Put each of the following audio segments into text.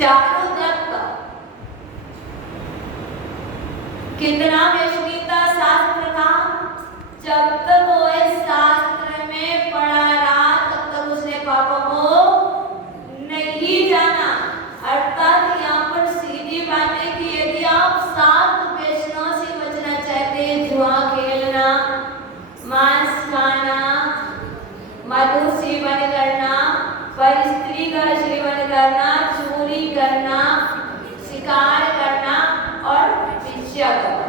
चारुदत्त कितना विश्वगीता शास्त्र का, जब तक वो इस शास्त्र में पढ़ा रहा तब तक उसने पापों को नहीं जाना। अर्थात यहाँ पर सीधी बात है कि यदि आप 7 व्यसनों से बचना चाहते हैं, जुआ खेलना, मांस खाना, मधु सेवन करना, परस्त्री का सेवन करना, चोरी करना, शिकार करना और भिक्षा करना,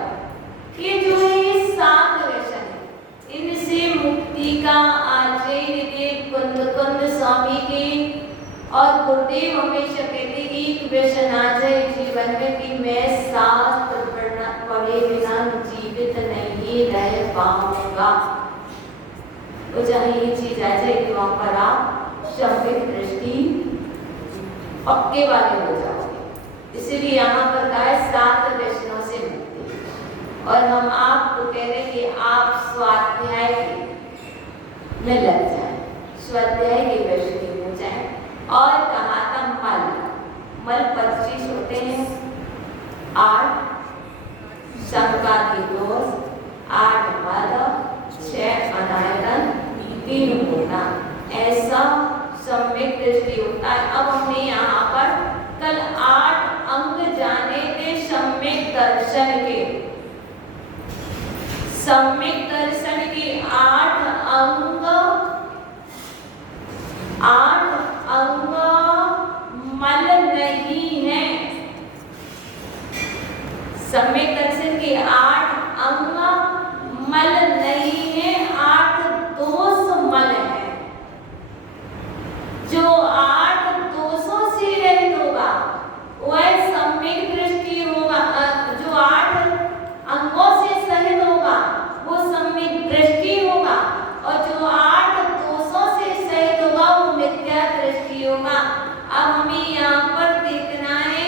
ये जो है ये 7 व्यसन है। इनसे मुक्ति का आचार्य देव कुंद स्वामी की और गुरुदेव हमेशा कहते कि एक व्यसन आ जाए जीवन में कि मैं शास्त्र पढ़े बिना जीवित नहीं रह पाऊंगा, तो जहाँ ये चीज आ जाए कि वहां पर आप संवित दृष्टि पक्के वाले हो जाओगे। इसीलिए यहाँ पर कहा है 7 व्यसनों से मुक्ति। और हम आपको कह रहे कि आप स्वाध्याय में लग जाए, स्वाध्याय के व्यसन हो जाए। और कहा था मल 25 होते हैं, 8 शंका की दोष, 8 मद, 6 अनायतन, 3 होना, ऐसा सम्यक दृष्टि होता है। अब हमने यहाँ पर कल 8 अंग जाने थे सम्यक दर्शन के। सम्यक दर्शन के 8 अंग मल नहीं है। सम्यक दर्शन के 8 अंग मल नहीं है, 8 दोष मल है। जो 8 दोषों से रहित होगा वह सम्यक दृष्टि होगा। जो 8 अंगों से सहित होगा वो सम्यक दृष्टि होगा, और जो 8 दोषों से सहित होगा वो मिथ्या दृष्टि होगा। अब हमें यहाँ पर देखना है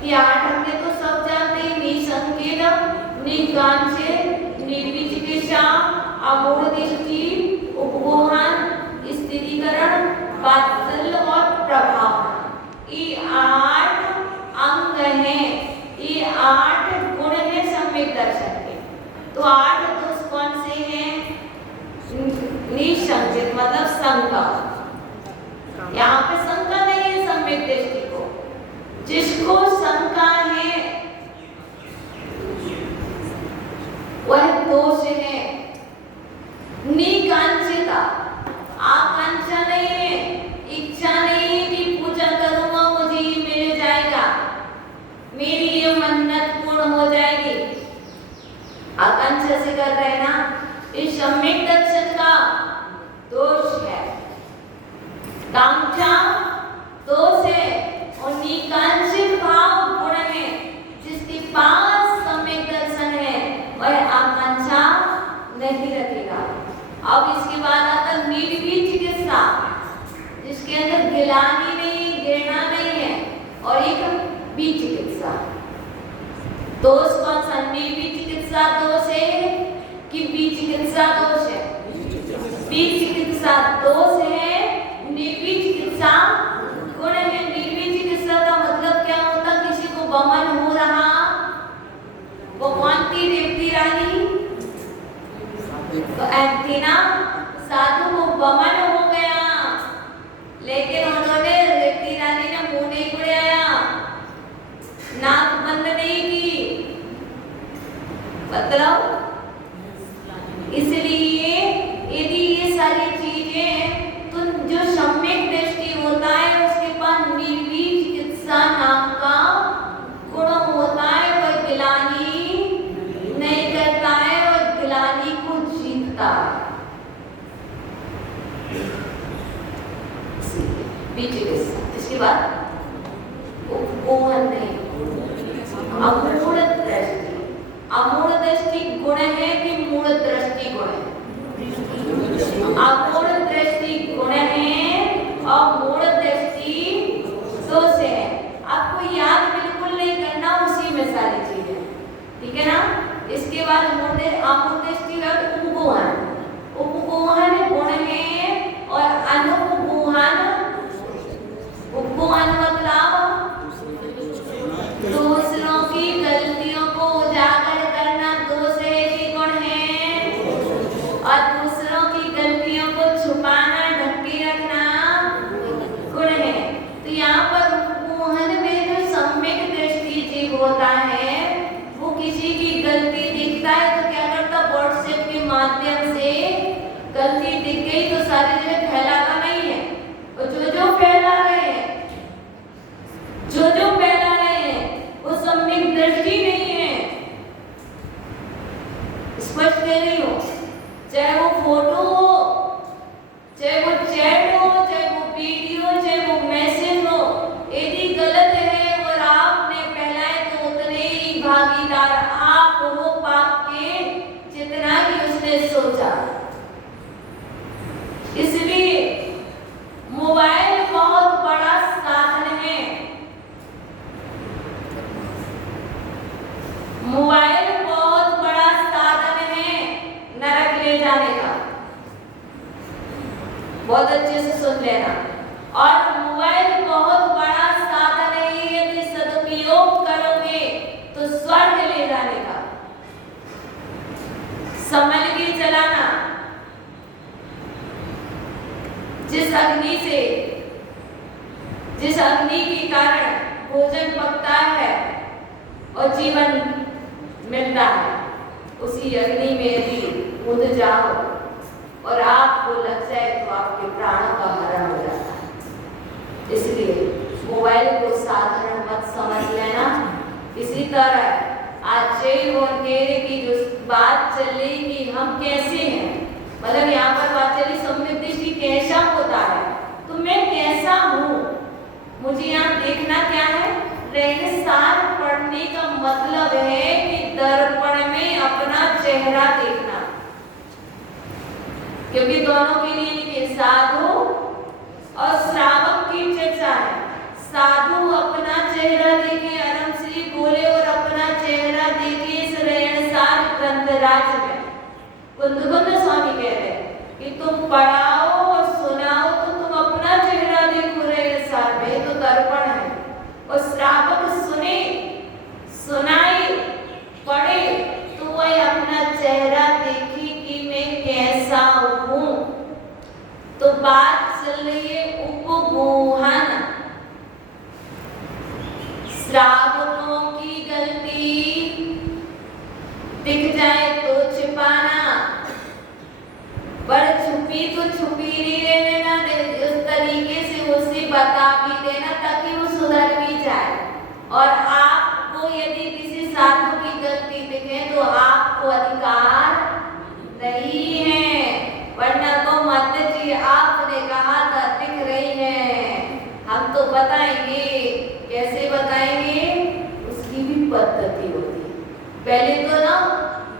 कि 8 अंग तो सब जानते हैं, निसंकेत, निकांक्षे, निर्विचिकित्सा, अमूढ़ दृष्टि, उपगोहन, स्थिरीकरण, वात्सल्य और प्रभाव। ये 8 अंग हैं, ये 8 गुण हैं सम्यक दर्शन के। तो 8 दोष कौन से हैं? निसंकेत मतलब शंका, यहाँ पे शंका नहीं है सम्यक दृष्टि को। जिसको शंका है वह दोष है। निकांक्षिता, आकांक्षा नहीं है, इच्छा नहीं है कि पूजा करूंगा मुझे ये मिल जाएगा, मेरी ये मन्नत पूर्ण हो जाएगी, आकांक्षा से कर रहे हैं ना, इस सम्यक दर्शन का दोष है। कांक्षा दोष है और निकांक्षित भाव गुण है। जिसके पास सम्यक दर्शन है वह आकांक्षा नहीं रखेगा। अब इसके बाद आता निर्वीर चिकित्सा, जिसके अंदर गिलानी नहीं, गिरना नहीं है, और एक बीज चिकित्सा। दोष कौन सा? निर्वीर चिकित्सा दोष है कि बीज चिकित्सा दोष है? बीज चिकित्सा दोष है, निर्वीर चिकित्सा गुण है। निर्वीर चिकित्सा का मतलब क्या होता? किसी को वमन हो रहा, वो कौन थी? रेवती रानी थी ना, साधु को वमन हो गया, लेकिन उन्होंने रेवती रानी ने मुंह नहीं खुलाया, नाक बंद नहीं की, मतलब इसलिए यदि ये सारी चीजें, तो जो सम्यक दृष्टि होता है उसके पास निर्वीर चिकित्सा नाम का गुण होता है। वह गिलानी नहीं करता है और गिलानी को जीतता है। इसके बाद उपगोहन नहीं, अमूढ़ दृष्टि। अमूढ़ दृष्टि गुण है कि मूढ़ दृष्टि गुण है? अमूढ़ दृष्टि गुण है और मूढ़ दृष्टि दोष है। आपको याद बिल्कुल नहीं करना उसी में सारी चीजें, ठीक है ना। इसके बाद अमूढ़ दृष्टि का उपगोहन। उपगोहन गुण है और अनुपगोहन, उपगोहन मतलब सोचा। इसलिए मोबाइल बहुत बड़ा साधन है। मोबाइल बहुत बड़ा साधन है नरक ले जाने का। बहुत अच्छे से सुन लेना। और मोबाइल बहुत बड़ा साधन है, यदि सदुपयोग करोगे तो स्वर्ग ले जाने का। संभल के चलाना। जिस अग्नि के कारण भोजन पकता है और जीवन मिलता है, उसी अग्नि में यदि कूद जाओ और आपको लग जाए तो आपके प्राणों का मरण हो जाता है। इसलिए मोबाइल को साधारण मत समझ लेना। इसी तरह आज जय और मेरे की जो बात चल रही कि हम कैसे हैं, मतलब यहाँ पर बात चली समृद्धि कैसा होता है, तो मैं कैसा हूँ, मुझे यहाँ देखना क्या है। रहनसार पढ़ने का मतलब है कि दर्पण में अपना चेहरा देखना, क्योंकि दोनों के लिए लिखे साधु और श्रावक की चर्चा है। साधु अपना चेहरा देखे, आराम से बोले और अपना चेहरा देखे इस रहनसार ग्रंथराज में। कुंद स्वामी कह रहे हैं कि तुम पढ़ाओ और सुनाओ तो तुम अपना चेहरा देखो रहनसार में, तो दर्पण है। और श्रावक सुने, सुनाए, पढ़े तो वह अपना चेहरा देखे कि मैं कैसा हूँ। तो बात चल रही है उपगोहन। श्रावकों की गलती दिख जाए तो छिपाना, पर छुपी तो छुपी नहीं रहना, उस तरीके से उसे बता भी देना ताकि वो सुधर भी जाए। और आपको यदि किसी साधु की गलती दिखे तो आपको अधिकार नहीं है, वरना को मत जी आपने कहा था दिख रही है, हम तो बताएंगे। कैसे बताएंगे, उसकी भी पद्धति होती है। पहले तो ना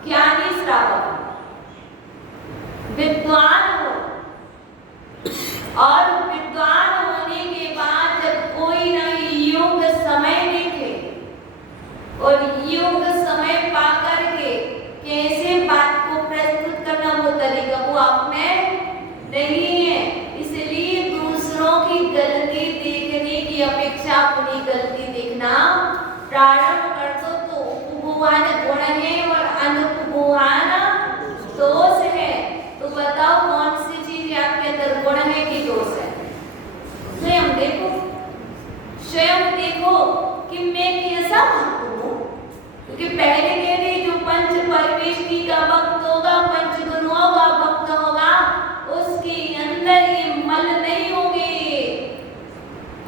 ज्ञानी श्रावक विद्वान हो, और विद्वान होने के बाद जब कोई ना योग समय देखे और योग समय पा करके कैसे बात को प्रस्तुत करना, वो तरीका वो आप में नहीं है। इसलिए दूसरों की गलती देखने की अपेक्षा अपनी गलती देखना प्रारंभ कर दो। तो उपगोहन गुण है और अनुपगोहन दोष है। तो बताओ कौन सी चीज आपके अंदर गुण है कि दोष है? स्वयं देखो, स्वयं देखो कि मैं कैसा भक्त हूँ। क्योंकि पहले कह रही जो पंच परमेष्टि का भक्त होगा, पंच गुरुओं का भक्त होगा, उसके अंदर ये मल नहीं होंगे।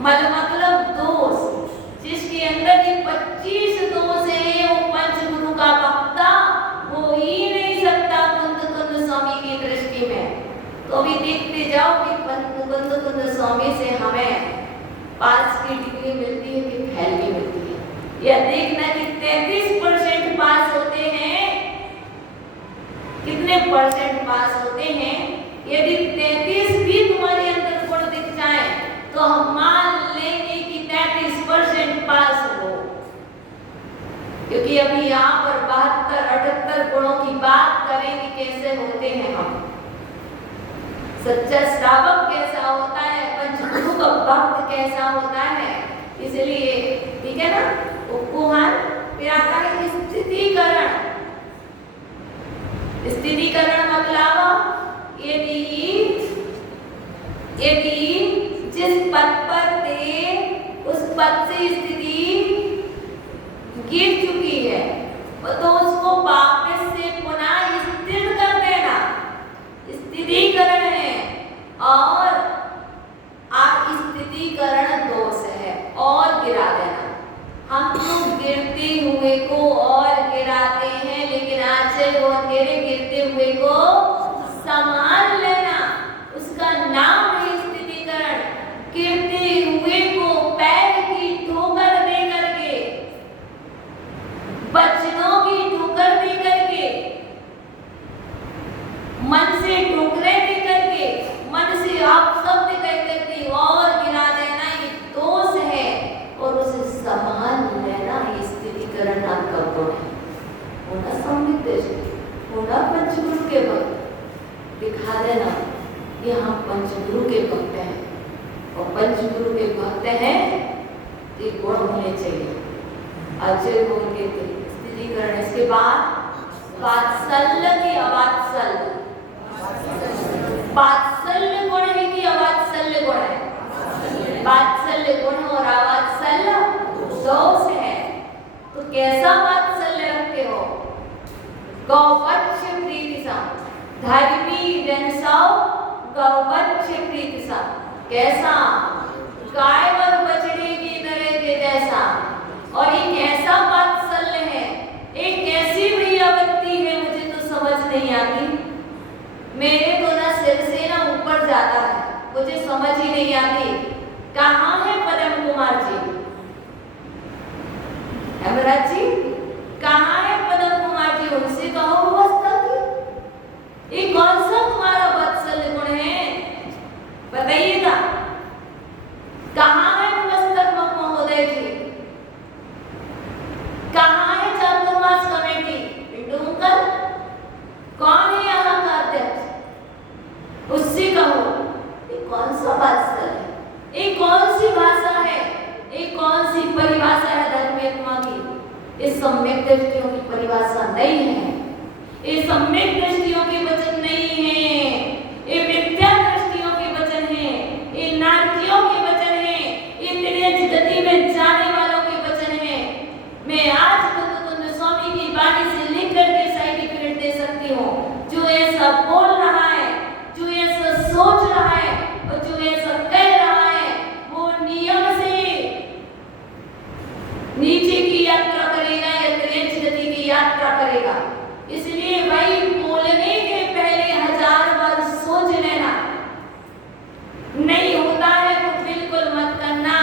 मल मतलब दोष। जिसके अंदर ये 25 दोष है वो पंच गुरु का भक्त हो ही नहीं सकता कुंद स्वामी की दृष्टि में। तो अभी देखते जाओ कि कुंद स्वामी से हमें पास की डिग्री मिलती है कि फेल भी मिलती है। यह देखना कि 33% पास होते हैं। कितने परसेंट पास होते हैं? यदि 33 भी तुम्हारे अंदर गुण दिख जाए तो हम मान लेंगे कि 33% पास हो। क्योंकि अभी यहाँ पर 72-78 गुणों की बात करेंगे कैसे होते हैं हम। सच्चा श्रावक कैसा होता है, पंचगुरु का भक्त कैसा होता है। इसलिए ठीक है ना, उपगोहन। फिर आता है स्थितिकरण। स्थितिकरण मतलब यदि जिस पद पर थे उस पद से स्थिति गिर चुकी है तो उसको वापस से पुनः स्थिर कर देना स्थितिकरण है। और आप स्थितिकरण दोष है और गिरा देना। हम लोग गिरते हुए को और गिराते हैं, लेकिन आंचल और गिरते हुए को संभाल लेना, उसका नाम है स्थिति पंचगुरु के भक्त हैं ये गुण होने चाहिए। अजय गुण के स्थिरीकरण। इसके बाद वात्सल्य की अवात्सल्य, वात्सल्य गुण है कि अवात्सल्य गुण है? वात्सल्य गुण और अवात्सल्य दोष है। तो कैसा वात्सल्य रखते हो? गौवत्स प्रीति सम, धर्मी जन सौ गौवत्स प्रीति सम। कैसा? गाय और बछड़े की तरह के जैसा। और ये कैसा वात्सल्य है? एक कैसी प्रियवृत्ति है, मुझे तो समझ नहीं आती। मेरे तो ना सिर से ना ऊपर जाता है, मुझे समझ ही नहीं आती। कहाँ है पदम कुमार जी? हेमराज जी कहाँ है पदम कुमार जी? उनसे कहो व्यवस्था की। ये कौन सा तुम्हारा वात्सल्य गुण है बताइएगा? कहाँ है पुस्तक महोदय जी? कहाँ है चातुर्मास कमेटी? पिंटू अंकल कौन है यहाँ का अध्यक्ष? उससे कहो ये कौन सा वात्सल्य है? ये कौन सी भाषा है? ये कौन सी परिभाषा है धर्मात्मा की? ये सम्यक दृष्टियों की परिभाषा नहीं है। ये सम्यक दृष्टियों के वचन नहीं है। ये मिथ्या दृष्टियों के वचन है। ये नारकियों के वचन है। ये तेज गति में जाने वालों के वचन है। मैं आज कुंद स्वामी की वाणी से लिख करके सर्टिफिकेट दे सकती हूँ। जो ऐसा बोल रहा है, जो ऐसा सोच रहा है और जो ऐसा कह रहा है, वो नियम से नीचे की यात्रा करेगा या तेज गति की यात्रा करेगा। इसलिए भाई बोलने के पहले 1000 बार सोच लेना। नहीं होता है तो बिल्कुल मत करना।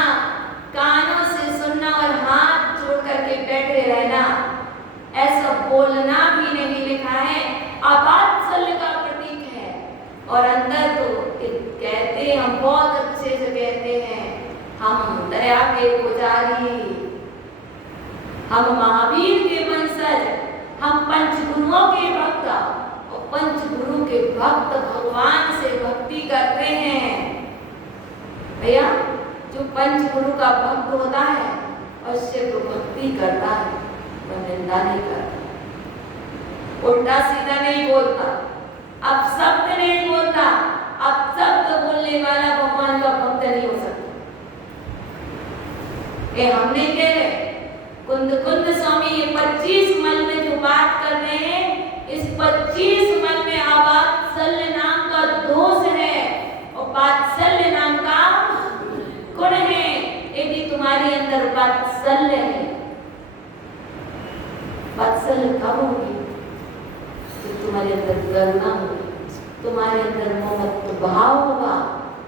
कानों से सुनना और हाथ जोड़ करके बैठे रहना। ऐसा बोलना भी नहीं लिखा है। अवात्सल्य का प्रतीक है। और अंदर तो कहते हैं, हम बहुत अच्छे से कहते हैं, हम दया के पुजारी, हम महावीर के वंशज, हम पंचगुरुओं के भक्त। और पंचगुरु के भक्त भगवान से भक्ति करते हैं। भैया जो पंचगुरु का भक्त होता है और सिर्फ भक्ति करता है, वह निंदा नहीं करता, उल्टा सीधा नहीं बोलता, अब शब्द नहीं बोलता। अब शब्द बोलने वाला भगवान का भक्त नहीं हो सकता। ये हम नहीं कह रहे। कुंद स्वामी ये 25 मल में जो बात कर रहे हैं, इस 25 मल में अवात्सल्य नाम का दोष है और वात्सल्य नाम का गुण है। यदि तुम्हारे अंदर वात्सल्य है, वात्सल्य कब होगी? तुम्हारे अंदर करुणा होगी, तुम्हारे अंदर ममत्व भाव होगा,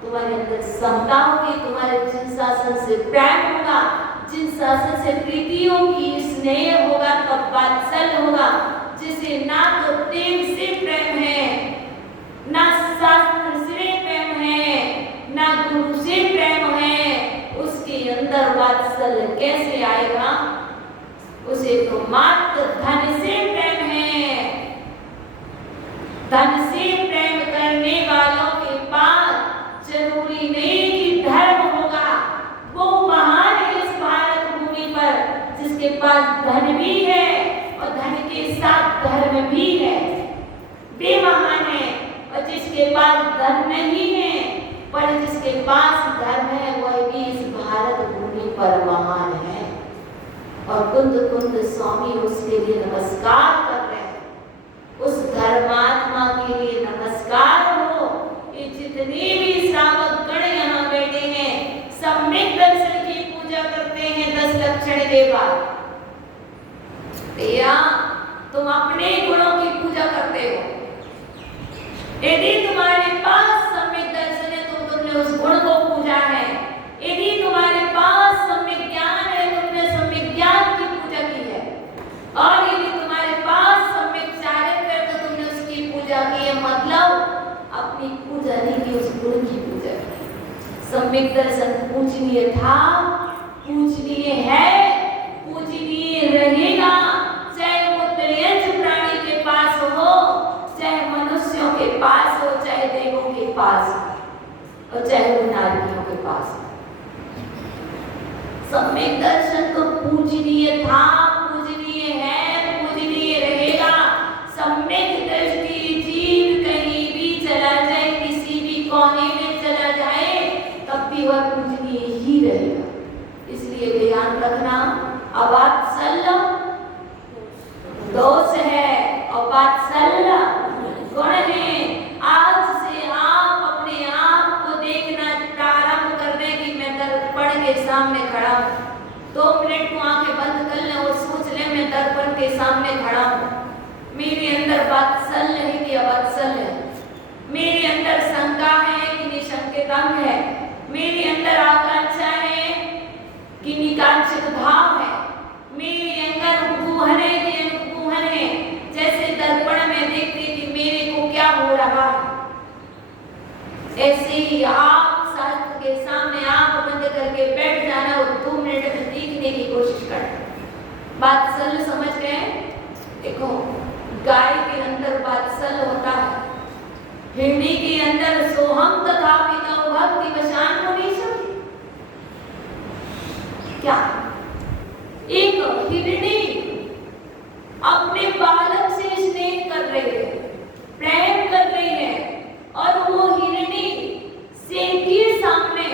तुम्हारे अंदर समता होगी, तुम्हारे जिन शासन से प्रेम होगा, जिन शासन से प्रीति होगी, स्नेह होगा, तब वात्सल्य होगा। जिसे ना तो प्रेम से प्रेम है, ना शास्त्र से प्रेम है, ना गुरु से प्रेम है, उसके अंदर वात्सल्य कैसे आएगा? उसे तो मात्र धन से प्रेम है। धन से प्रेम करने वालों के पास जरूरी नहीं कि धर्म होगा। वो महान है इस भारत भूमि पर जिसके पास धन भी है और धन के साथ धर्म भी है। वे महान है। और जिसके पास धन नहीं है पर जिसके पास धर्म है, वह भी इस भारत भूमि पर महान है। और कुंद स्वामी उसके लिए नमस्कार कर रहे हैं। उस धर्मात्मा के लिए नमस्कार हो। ये जितने भी श्रावक गण यहाँ बैठे हैं, सम्यक दर्शन की पूजा करते हैं 10 लक्षण के बाद। भैया तुम अपने गुणों की पूजा करते हो। यदि तुम्हारे पास सम्यक दर्शन है तो तुमने उस गुण को पूजा है। यदि तुम्हारे पास सम्यक ज्ञान है, तुमने सम्यक ज्ञान की पूजा की है। और यदि तुम्हारे पास सम्यक चारित्र है तो तुमने उसकी पूजा की है। मतलब अपनी पूजा नहीं की, उस गुण की पूजा की। सम्यक दर्शन पूजनीय था, पूजनीय है, पूजनीय रहेगा। चाहे वो त्रियंच प्राणी के पास हो, चाहे मनुष्यों के पास हो, चाहे देवों के पास और चाहे वो नारियों के पास। सम्यक दर्शन तो पूजनीय था, पूजनीय है, पूजनीय रहेगा। सम्यक दृष्टि जीव कहीं भी चला जाए, किसी भी कोने में चला जाए, तब भी वह पूजनीय ही रहेगा। इसलिए ध्यान रखना, अवात्सल्य दोष है और वात्सल्य गुण है। आज से आप अपने आप को देखना प्रारंभ कर दें कि मैं दर्पण के सामने खड़ा हूँ। 2 मिनट को आंखें बंद कर लें और सोच लें मैं दर्पण के सामने खड़ा हूँ। मेरे अंदर वात्सल्य है कि अवात्सल्य है? मेरे अंदर शंका है कि निशंकित अंग है? मेरे अंदर आकांक्षा है कि निकांक्षित भाव है? मेरे अंदर उपगूहन है कि अनुगूहन है? जैसे दर्पण में देखते कि मेरे को क्या हो रहा है, ऐसे ही आप शास्त्र के सामने आंख बंद करके बैठ जाना और 2 मिनट में देखने की कोशिश करना। वात्सल्य समझ गए? देखो, गाय के अंदर वात्सल्य होता है, हिरणी के अंदर सोहम तथापि तौ भक्ति वशान होनी चाहिए। क्या एक हिरणी अपने बालक से स्नेह कर रही है, प्रेम कर रही है, और वो हिरणी शेर के सामने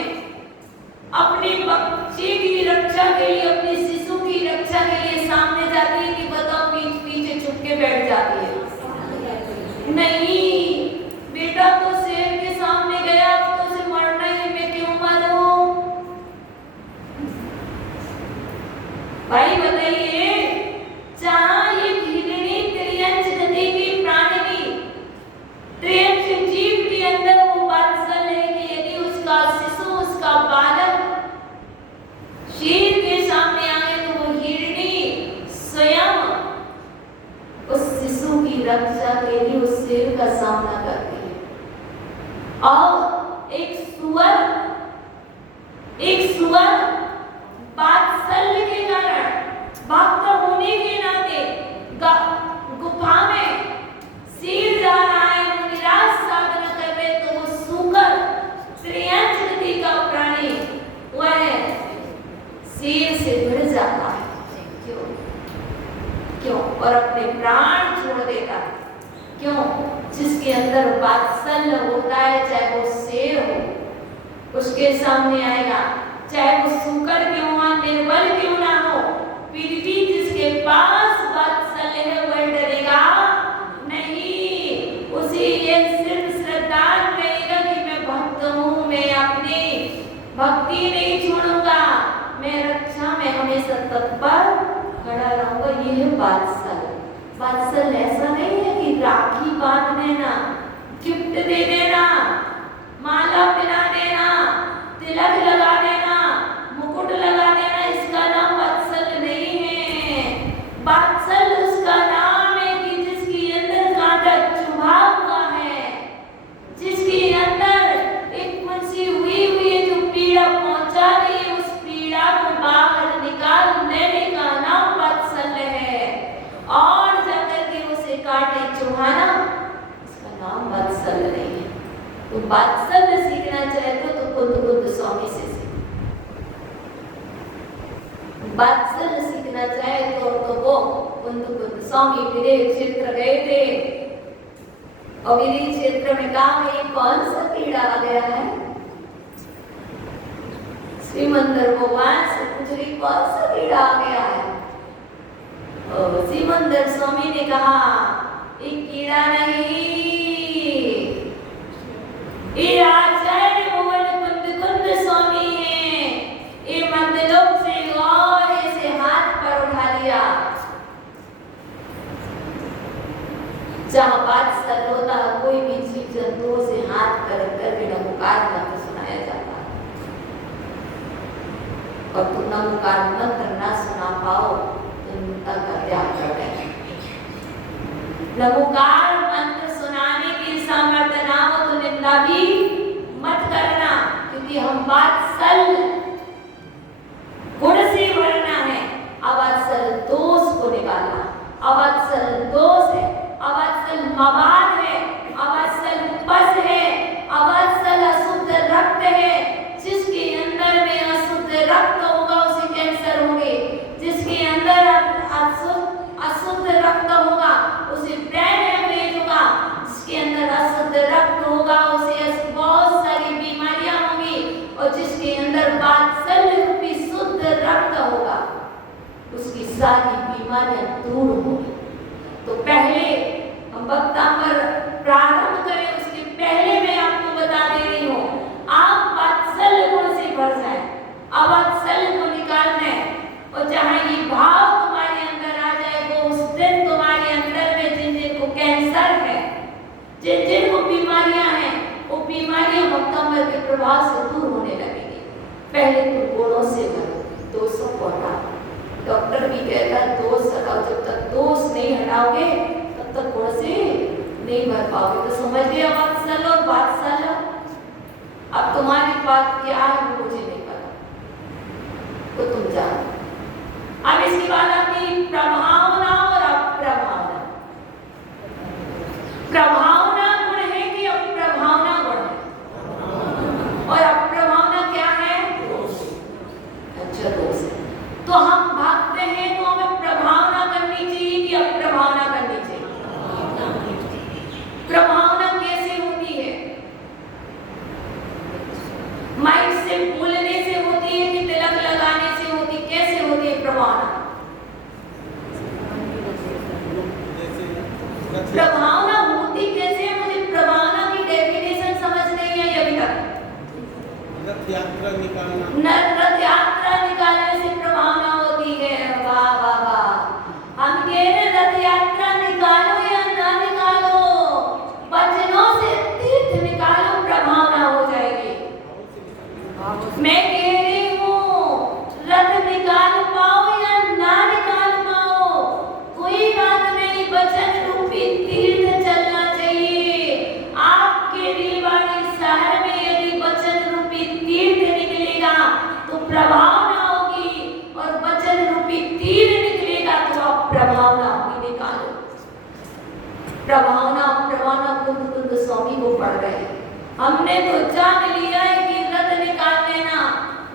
अपने बच्चे की रक्षा के लिए, अपने शिशु की रक्षा के लिए सामने जाती है कि बताओ, पीछे छुप के बैठ जाती है? नहीं बेटा, तो शेर के सामने गया, तो उसे मरना ही, मैं क्यों मरूं? भाई बताइए, जहां एक हिरणी त्रियंच नदी की प्राणी, त्रियंच जीव के अंदर वो वात्सल्य है कि यदि उसका शिशु, उसका बालक शेर के सामने आए तो वो हिरणी स्वयं उस शिशु की रक्षा के लिए उस शेर का सामना करती है। और एक सुअर वात्सल्य के कारण, भक्त होने के नाते गुफा में शेर जा रहा है, वो निराश साधना कर रहे, तो वो सुकर त्रियंच नदी का प्राणी वह शेर से भिड़ जाता है। क्यों? और अपने प्राण छोड़ देता है। क्यों? जिसके अंदर वात्सल्य होता है, चाहे वो शेर हो, उसके सामने आएगा, चाहे वो सुकर क्यों हो, निर्बल क्यों ना हो, फिर भी जिसके पास वात्सल्य है वह डरेगा नहीं। उसे ये सिर्फ श्रद्धा रहेगा कि मैं भक्त हूँ, मैं अपनी भक्ति नहीं छोड़ूंगा, मैं रक्षा में हमेशा तत्पर खड़ा रहूंगा। ये है वात्सल्य। वात्सल्य ऐसा नहीं है कि राखी बांध देना, गिफ्ट दे देना, माला पहना देना, तिलक लगा देना, मुकुट लगा देना, इसका नाम वात्सल्य नहीं है। वात्सल्य उसका नाम है कि जिसके अंदर कांटा चुभा हुआ है, जिसके अंदर एक मुंशी हुई है जो पीड़ा पहुंचा रही है, उस पीड़ा को बाहर निकाल देने का नाम वात्सल्य है। और जाकर के उसे काटे चुभाना, इसका नाम वात्सल्य नहीं है। तो वात्सल्य सीखना चाहते हो तो कुंद स्वामी से सीखो। वात्सल्य सीखना चाहे तो वो कुंद स्वामी विदेह क्षेत्र गए थे, और विदेह क्षेत्र में कहा है कौन सा कीड़ा आ गया है? श्रीमंदर भगवान से पूछ रही कौन सा कीड़ा आ गया है? श्रीमंदर स्वामी ने कहा एक कीड़ा नहीं, ये आचार्य भुवन कुंद स्वामी है। ये मंदलोक से और ऐसे हाथ पर उठा लिया, जहाँ वात्सल्य होता है कोई भी जीव जंतुओं से हाथ कर बिना पुकार मंत्र सुनाया जाता है। और तुम नमोकार मंत्र ना सुना पाओ तो उनका त्याग कर देना। नमोकार मंत्र सुनाने की सामर्थ्य ना हो तो निंदा भी मत करना, क्योंकि हम वात्सल्य गुण से भरना है। अवात्सल्य दोष को निकालना, अवात्सल्य दोष है, अवात्सल्य मवाद है, अवात्सल्य पस है, अवात्सल्य अशुद्ध रक्त है। जिसके अंदर में अशुद्ध रक्त होगा उसे प्रभाव से दूर होने लगेंगे। पहले तुम गुणों से भरो, दोषों को हटाओ। डॉक्टर भी कहता है दोष हटाओ, जब तक दोष नहीं हटाओगे तब तक गुण से नहीं भर पाओगे। तो समझ लिया वत्सल और वात्सल। अब तुम्हारी बात क्या है मुझे नहीं पता, तो तुम जानो। अब इसके बाद अपनी प्रभावना और अप्रभावना। प्रभावना गुण है कि अप्रभावना गुण है? और अप्रभावना क्या है? अच्छा दोष है। तो हम भागते हैं तो हमें प्रभावना करनी चाहिए कि अप्रभावना करनी चाहिए? प्रभावना कैसे होती है? माइक से बोलने से होती है कि तिलक लगाने से होती? कैसे होती है प्रभावना? प्रभावना होती कैसे है? मुझे प्रभावना की डेफिनेशन समझ नहीं आई अभी तक। रथ यात्रा निकालने से प्रभावना होती है। वाह वाह वाह। हम कह रहे रथ यात्रा निकालो या ना निकालो, वचनों से तीर्थ निकालो, प्रभावना हो जाएगी। मैं कह रही हूँ रथ निकाल पाओ या ना निकाल पाओ, कोई बात नहीं, वचन रूपी तीर्थ चलना चाहिए। आपके रीवाड़ी शहर में यदि वचन रूपी तीर्थ निकलेगा तो प्रभावना होगी, और वचन रूपी तीर्थ निकलेगा तो आप प्रभावना होगी। निकालो प्रभावना। प्रभावना कुंद स्वामी को पढ़ रहे हैं। हमने तो जान लिया है कि रथ निकाल लेना,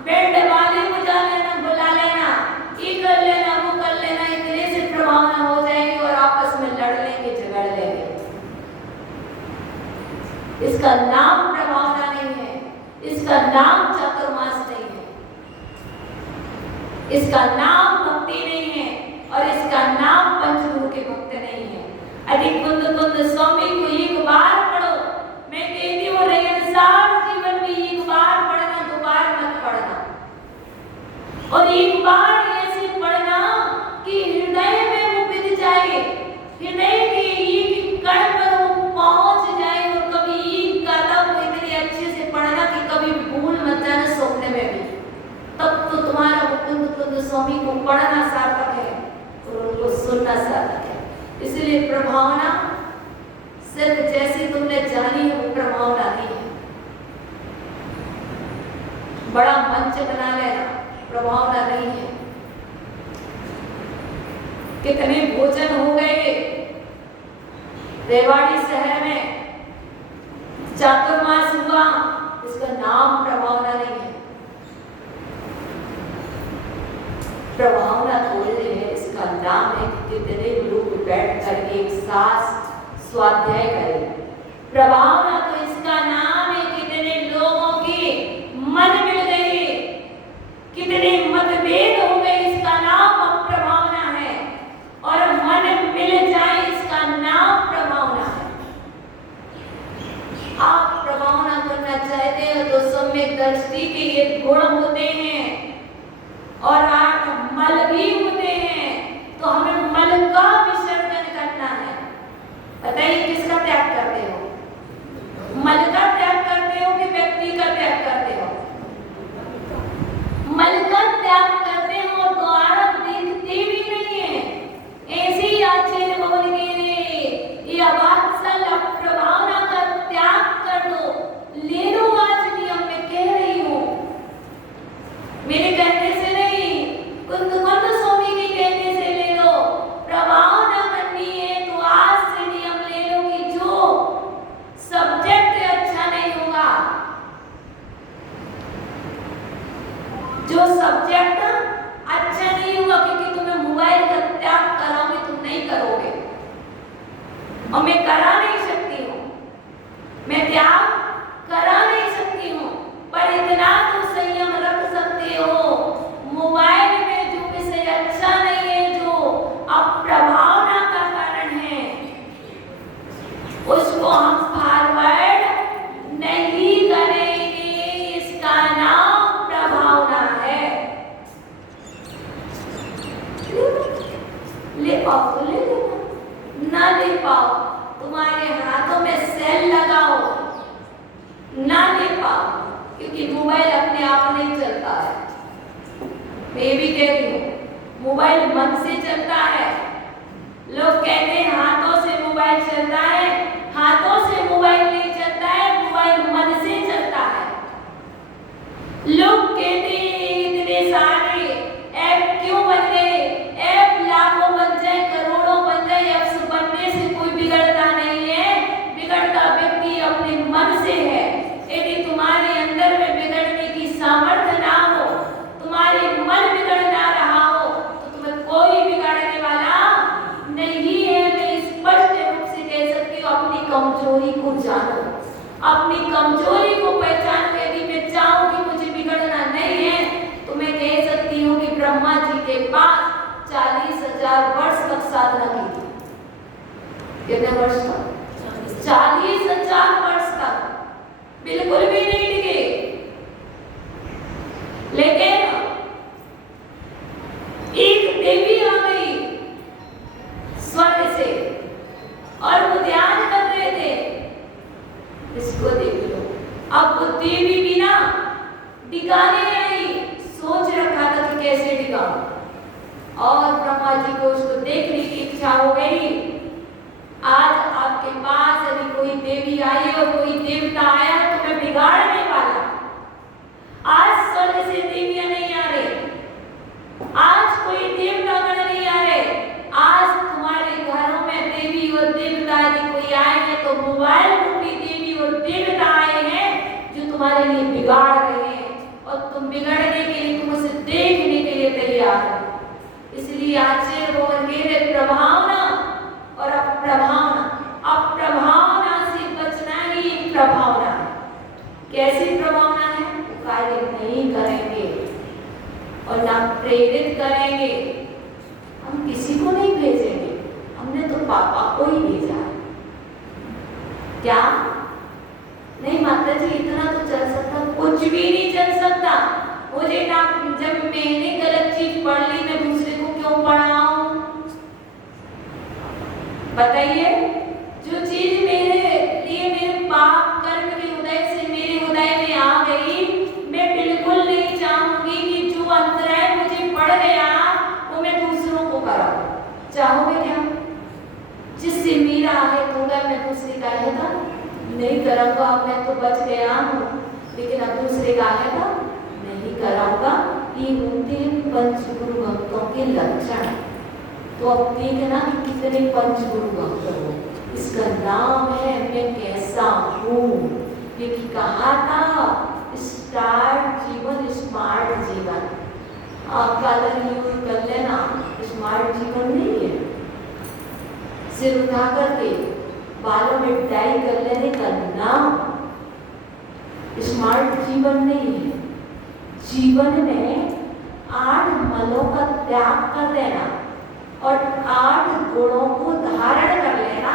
बैंड वाले बुझा लेना, बुला लेना, ये कर लेना, वो कर लेना, इतने से प्रभावना हो जाएगी और आपस में लड़ लेंगे, झगड़ लेंगे। इसका नाम प्रभावना नहीं है, इसका नाम चातुर्मास नहीं है, इसका नाम भक्ति नहीं है, और इसका नाम पंचगुरु के भक्त नहीं है। अधिक कुंद स्वामी को एक बार पढ़ो। मैं कहती हूँ रेगिस्तान जीवन में एक बार पढ़ना, दो बार मत पढ़ना, और एक बार ऐसे पढ़ना कि हृदय में वो बिध जाए, हृदय के एक कण पर वो पहुंच जाए, और कभी एक गाथा को इतने अच्छे से पढ़ना कि कभी भूल मत जाना सोने में भी। तब तो तुम्हारा कुंद स्वामी को पढ़ना सार्थक है और उनको सुनना सार्थक है। इसलिए प्रभावना सिर्फ जैसी तुमने जानी है वो प्रभावना नहीं है। बड़ा मंच बना लेना प्रभावना नहीं है। कितने भोजन हो गए रेवाड़ी शहर में, चातुर्मास हुआ, इसका नाम प्रभावना नहीं है। प्रभावना थोड़ी है, इसका नाम है कितने लोग बैठ कर एक साथ स्वाध्याय करें। प्रभावना तो इसका नाम है कितने लोगों के मन मिल गए, कितने मतभेद हो गए, इसका नाम अप्रभावना है। और मन मिल जाए, इसका नाम प्रभावना है। आप प्रभावना करना चाहते हो तो सम्यक दृष्टि के ये गुण होते हैं, और आप मल भी होते हैं, तो हमें मल का विसर्जन करना है। बताइए किसका त्याग करते हो? मल का त्याग करते हो कि व्यक्ति का त्याग करते हो? मल का त्याग करते हो और द्वारा देखते भी नहीं है, ऐसे ही आचार्य बोल के ये वात्सल प्रभावना का त्याग कर दो। ले लो आज नियम में कह रही हूँ, मेरे कहने से नहीं, कुंद स्वामी के कहने से ले लो। प्रभावना करनी है तो आज से नियम ले लो कि जो सब्जेक्ट अच्छा नहीं होगा, जो सब्जेक्ट अच्छा नहीं होगा, क्योंकि तुम्हें मोबाइल का त्याग कराओगे, तुम नहीं करोगे, और मैं करा नहीं सकती हूँ, मैं त्याग करा नहीं सकती हूँ, पर इतना तो संयम रख सकते हो। मोबाइल में जो विषय अच्छा नहीं है, जो अप्रभावना का कारण है, उसको हम फॉरवर्ड नहीं करेंगे, इसका नाम प्रभावना है। ले पाओ तो ले लेना, ना ले पाओ तुम्हारे हाथों में सेल लगाओ, ना ले पाओ मैं भी कहती हूँ, मोबाइल मन से चलता है। लोग कहते हैं हाथों से मोबाइल चलता है, हाथों से मोबाइल नहीं चलता है, मोबाइल मन से चलता है। लोग कहते हैं इतने सारे ऐप क्यों बन गए, ऐप लाखों बन जाए, करोड़ों बन जाए, ऐप्स बनने से कोई बिगड़ता नहीं है, बिगड़ता व्यक्ति अपने मन से है। यदि तुम्हारे अंदर में बिगड़ने की सामर्थ्य ना हो, तुम्हारे मन बिगड़ ना रहा हो, तो तुम्हें कोई बिगाड़ने वाला नहीं है। मैं स्पष्ट रूप से कह सकती हूँ, अपनी कमजोरी को जानो, अपनी कमजोरी को पहचानो। यदि मैं चाहूँ कि मुझे बिगड़ना नहीं है, तो मैं कह सकती हूँ कि ब्रह्मा जी के पास 40,000 वर्ष तक साधना की थी। कितने वर्ष तक? 40,000 वर्ष तक बिल्कुल भी नहीं टिके। लेकिन एक देवी आ गई स्वर्ग से और वो ध्यान कर रहे थे। इसको देख लो, अब वो देवी भी ना टिकाने आई, सोच रखा था कि कैसे टिकाऊं, और ब्रह्मा जी को उसको देखने की इच्छा हो गई। आज आपके पास यदि कोई देवी आई और कोई देवता आया तो मैं बिगाड़ने वाला। आज स्वर्ग से देवियां नहीं आ रही, आज कोई देवतागण नहीं आ रहे। आज तुम्हारे घरों में देवी और देवता यदि कोई आए हैं तो मोबाइल रूपी देवी और देवता आए हैं जो तुम्हारे लिए बिगाड़ रहे हैं, और तुम बिगड़ने के लिए, तुम उसे देखने के लिए तैयार हो। इसलिए आचार्य भगवान कहते प्रभावना और अप्रभावना। अप्रभावना से बचना ही प्रभावना है। कैसी प्रभावना है? कार्य नहीं करेंगे और ना प्रेरित करेंगे, हम किसी को नहीं भेजेंगे, हमने तो पापा को ही भेजा है। क्या नहीं माता जी, इतना तो चल सकता, कुछ भी नहीं चल सकता। मुझे ना, जब मैंने गलत चीज पढ़ ली, मैं दूसरे को क्यों पढ़ाऊं? बताइए, जो चीज मेरे लिए, मेरे पाप कर्म के उदय से मेरे उदय में आ गई, मैं बिल्कुल नहीं चाहूंगी कि जो अंतराय मुझे पड़ गया वो मैं दूसरों को कराऊं। चाहोगे क्या? जिससे मेरा आहित होगा मैं दूसरे का आहित नहीं कराऊंगा। मैं तो बच गया हूँ, लेकिन अब दूसरे का आहित नहीं कराऊंगा। ये होते हैं पंचगुरु भक्तों के लक्षण। तो अब देखना कि कितने पंचगुरु भक्त हो। इसका नाम है मैं कैसा हूँ। ये कहा था स्टार्ट जीवन, स्मार्ट जीवन। आप कलर यूज कर लेना, स्मार्ट जीवन नहीं है। सिर उठा करके बालों में डाई कर लेने का नाम स्मार्ट जीवन नहीं है। जीवन में 8 मलों का त्याग कर देना और 8 गुणों को धारण कर लेना,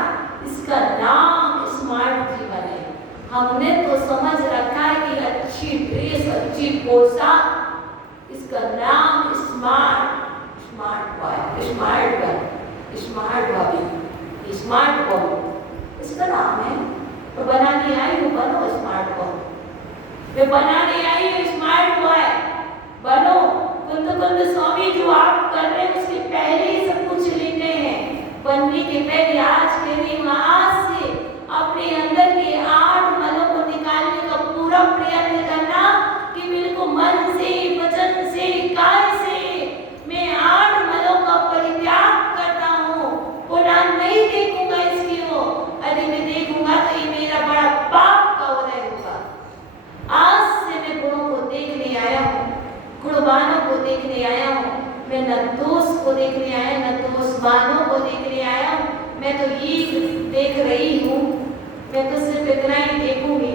इसका नाम स्मार्ट जीवन है। हमने तो समझ रखा है कि अच्छी ड्रेस, अच्छी पोशाक, इसका नाम smart boy, smart girl, smart Bobby, smart boy, इसका नाम है। तो बनाने आई हो, बनो स्मार्ट बॉय। वे बनाने आई हो स्मार्ट बॉय, बनो। कुंद स्वामी जो आप कर रहे हैं उसके पहले ही सब कुछ लिखे हैं। बनने के पहले आज के दिन, आज से अपने अंदर के 8 मलों को निकालने का पूरा प्रयत्न करना कि बिल्कुल मन से, वचन से, काय से मैं 8 मलों का परित्याग करता हूँ। पुनः नहीं देखूंगा इसकी वो, यदि मैं देखूंगा तो ये मेरा बड़ा पाप का उदय होगा। आज से मैं गुणों को देखने आया हूँ, गुणवानों को देखने आया हूँ। मैं न दोष को देखने आया, न दोषवानों को देखने आया। मैं तो ये देख रही हूँ, मैं तो सिर्फ इतना ही देखूंगी।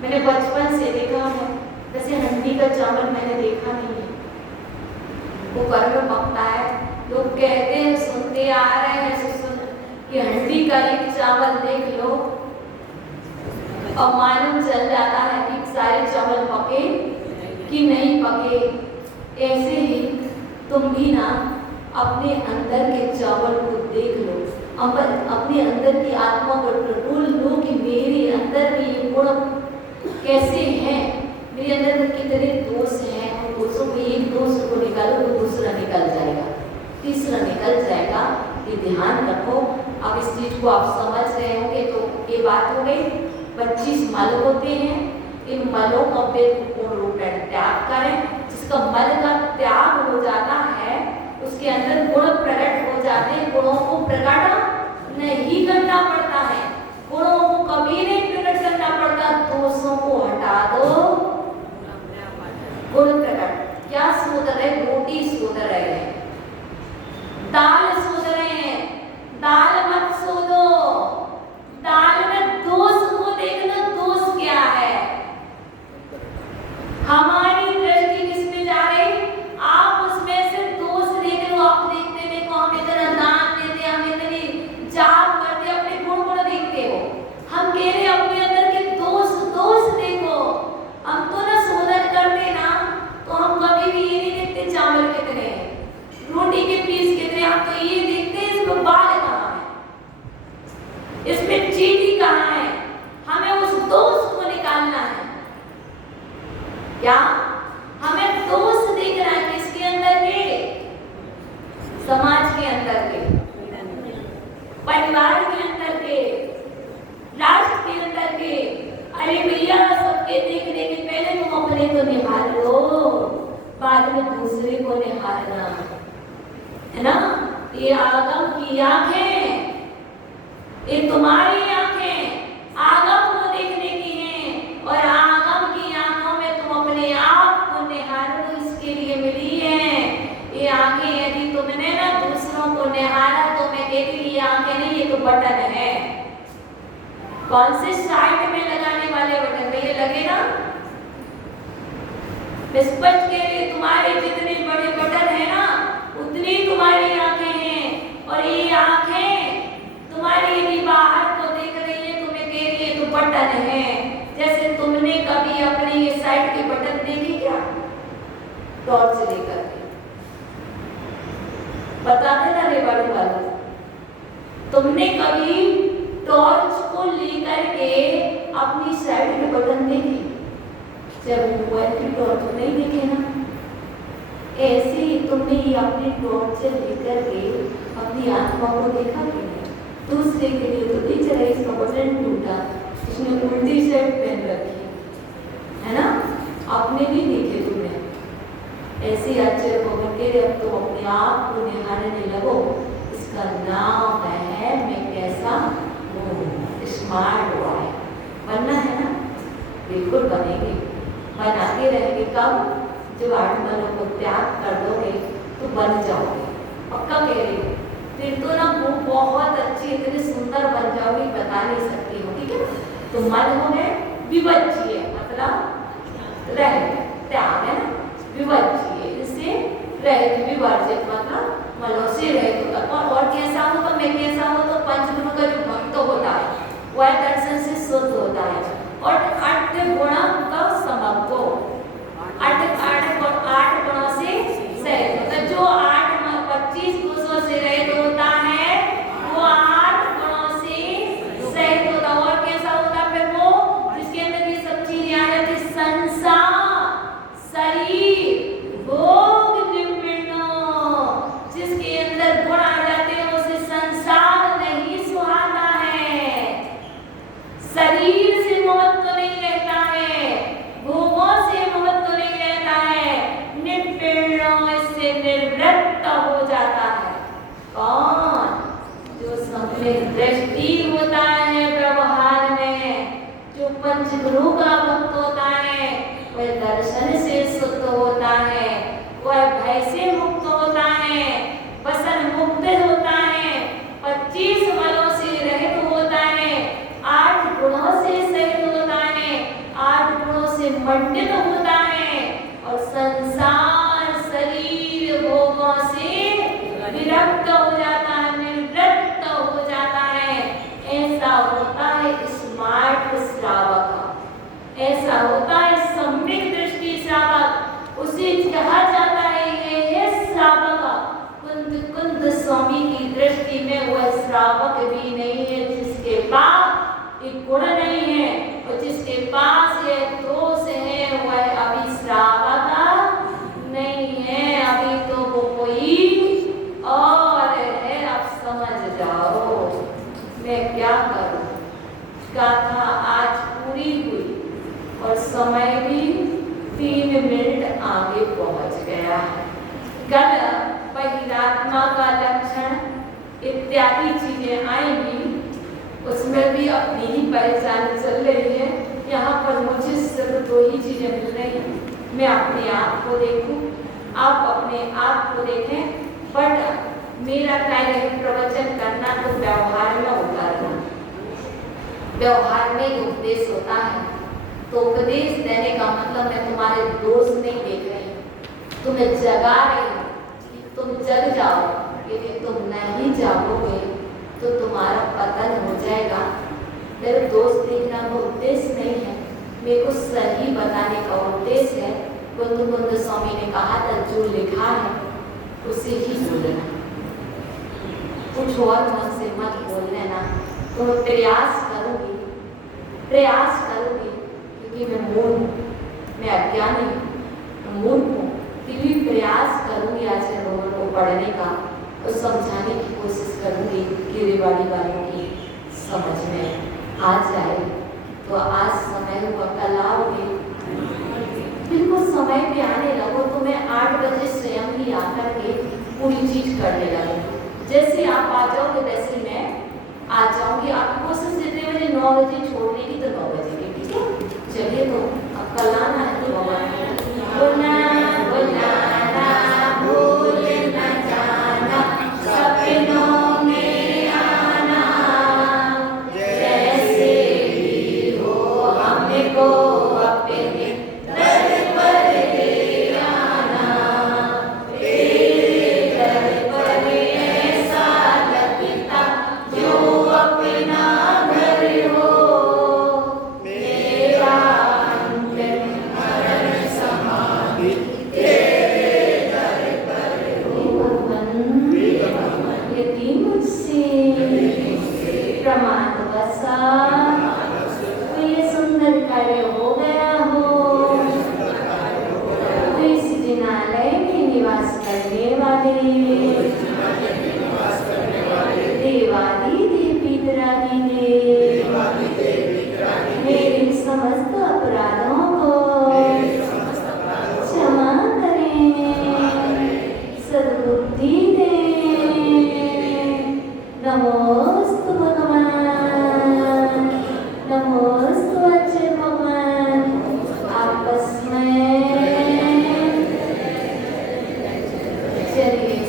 मैंने बचपन से देखा है, जैसे हंडी का चावल मैंने देखा नहीं है, वो कर्म पकता है। लोग कहते हैं, सुनते आ रहे हैं कि हंडी का एक चावल देख लो और मालूम चल जाता है कि सारे चावल पके कि नहीं पके। ऐसे ही तुम भी ना अपने अंदर के चावल को देख लो, अपने अंदर की आत्मा को टटोल लो कि मेरे अंदर के ये गुण कैसे हैं, मेरे अंदर कितने दोष हैं। दोषों को एक दोष निकल जाएगा, तीसरा निकल जाएगा। ये ध्यान रखो। अब इस चीज को आप समझ रहे होंगे। तो ये बात हो गई। 25 मल होते हैं। इन मलों का पूर्ण रूप में त्याग करें। जिसका मल का त्याग हो जाता है उसके अंदर गुण प्रकट हो जाते हैं। गुणों को प्रकट नहीं करना पड़ता है, गुणों को कभी नहीं प्रकट करना पड़ता। दोषों को हटा दो, गुण प्रकट। क्या सोच रहे? रोटी सोच रहे हैं, दाल सोच रहे हैं, दाल मत सोचो। दाल में दोष को देखना, दोष क्या है। हमारी दृष्टि किस में जा रही? आप उसमें से दोष देख लो। आप देखते देखो, हम इतना दान देते, हम इतनी जाप करते, अपने गुण गुण देखते हो। हम कह रहे अपने अंदर के दोष देखो। हम तो ना शोधन करते ना, तो हम कभी भी ये नहीं देखते चावल कितने हैं, रोटी के पीस कितने। हम तो ये देखते हैं इसमें बाल कहाँ है, इसमें चीटी कहाँ है। हमें उस दोष को निकालना है। क्या हमें दोष देखना है? किसके अंदर के? समाज के अंदर के, परिवार के अंदर के, राष्ट्र के अंदर के। अरे भैया, सबके देखने के पहले तुम अपने को निहार लो, बाद में दूसरे को निहारना, है ना। ये आगम की आंखें, ये तुम्हारी आंखें आगम को देखने की हैं, और आगम की आंखों में तुम अपने आप को निहारो, इसके लिए मिली है ये आंखें। यदि तुमने ना दूसरों को निहारा तो मैं कहती ये आंखें नहीं, ये तो बटन है। कौन से साइड में लगाने वाले बटन में ये लगे ना। स्पष्ट के लिए तुम्हारे जितने बड़े बटन है ना, उतनी तुम्हारी आंखें हैं। और ये आंखें तुम्हारी यदि बाहर को देख रही है, तुम्हें कह रही है तो बटन है। जैसे तुमने कभी अपने ये साइड के बटन देखी क्या? टॉर्च लेकर बता देना रेवाड़ी वालों, तुमने कभी टॉर्च को लेकर के अपनी साइड के बटन देखे? जब मोबाइल की टॉर्च नहीं देखे ना, ऐसे ही तुमने ये अपनी टॉर्च लेकर के अपनी आत्मा को देखा कि नहीं? दूसरे के लिए तो दिख रहा है इसका बटन टूटा, इसने उल्टी शर्ट पहन रखी है ना, अपने नहीं देखे तुमने। ऐसे आश्चर्य को करके अब तो अपने आप को निहारने लगो। इसका नाम है मैं कैसा हूँ, स्मार्ट बॉय। बनना है ना? बिल्कुल बनेंगे, बनाते रहेंगे। कब? जब आत्मनों को त्याग कर दोगे तो बन जाओगे, पक्का कह रही हूँ। फिर तो ना वो बहुत अच्छी, इतनी सुंदर बन जाओगी, बता नहीं सकती हो। ठीक है, तो मन हो गए विवज्य, मतलब रह त्याग है ना, विवज्य, इससे रहित, विवर्जित मतलब मनों से रहित होता। और कैसा हो तो मैं कैसा हो तो पंचगुण का जो भक्त होता है वह दर्शन से शुद्ध होता है। और 8 गुण का समग्र, 8 गुणों से सहित होता है। जो 25 गुणों से रहित होता है वो 8 गुणों से सहित होता है। और कैसा होता फिर वो? जिसके अंदर ये सब चीजें आ जाती, संसार, शरीर, भोग, निमित्त, जिसके अंदर गुण आ जाते हैं उसे संसार नहीं सुहाना है। शरीर से महत्व नहीं रहता है, भोगों से महत्व नहीं रहता है, निपीड़ों इससे निवृत्त हो जाता है। कौन? जो सम्यक दृष्टि होता है व्यवहार में, जो पंचगुरु का भक्त होता है, वह दर्शन से शुद्ध होता है, वह भय से मुक्त होता है, वसन मुक्त होता है, 25 बलों से रहित होता है, 8 गुणों से सहित होता है, 8 गुणों से मंडित होता है, और संसार, शरीर, भोगों से विरक्त हो जाता है, निवृत्त हो जाता है। ऐसा होता है स्मार्ट श्रावक, ऐसा होता है सम्यक दृष्टि श्रावक। उसे कहा जाता है ये श्रावक। कुंद स्वामी की दृष्टि में वह श्रावक भी नहीं है जिसके पास एक गुण नहीं है, और जिसके पास ये दोष है वह अभी श्रावक नहीं है। अभी तो वो कोई गया है। गण बहिरात्मा का लक्षण इत्यादि चीजें आएंगी, उसमें भी अपनी ही परेशानी चल रही है। यहाँ पर मुझे सिर्फ 2 ही चीजें मिल रही हैं, मैं अपने आप को देखूं, आप अपने आप को देखें। बट मेरा कार्य है प्रवचन करना, तो व्यवहार में उतारना, व्यवहार में ही उपदेश होता है। तो उपदेश देने का मतलब मैं तुम्हारे दोष नहीं देख रही हूँ, तुम्हें जगा रही हूँ कि तुम जग जाओ। यदि तुम नहीं जाओगे तो तुम्हारा पतन हो जाएगा। मेरे दोष देखना का उद्देश्य नहीं है, मेरे को सही बताने का उद्देश्य है। बुद्ध स्वामी ने कहा था, जो लिखा है उसे ही बोलना, कुछ और मन से मत बोल लेना। तो मैं प्रयास करूंगी, क्योंकि मैं मूर्ख हूँ, मैं अज्ञानी हूँ, मैं मूर्ख हूँ, फिर भी प्रयास करूंगी आज के लोगों को पढ़ने का और समझाने की कोशिश करूंगी कि रेवाड़ी वालों की समझ में आ जाए। तो आज समय हुआ, कल आओगे, बिल्कुल समय पे आने लगो तो मैं 8 बजे स्वयं ही आकर के पूरी चीज करने लगूंगी। जैसे आप आ जाओगे वैसे मैं आ जाऊंगी। आप कोशिश जितने बजे 9 बजे छोड़ने की तो 9 बजे की, ठीक है? चलिए, तो अब कल आना है तो बोलना भूल न जाना, सपनों में आना, जैसे भी हो हमको अपने दर पर ले आना। तेरे दर पर ऐसा लगता जो अपना घर हो, मेरा अंतिम मरण समाधि तेरे दर पर हो। यदि मुझसे प्रमाद बसा तो ये सुंदर कार्य हो गया हो, तो इस जिनालय में निवास करने वाले देवादि देवी मेरे समस्त अपराधों को क्षमा करें, सद्बुद्धि दें। नमोस्तु भगवान, नमोस्तु अच्छे भगवान। आपस में चलिए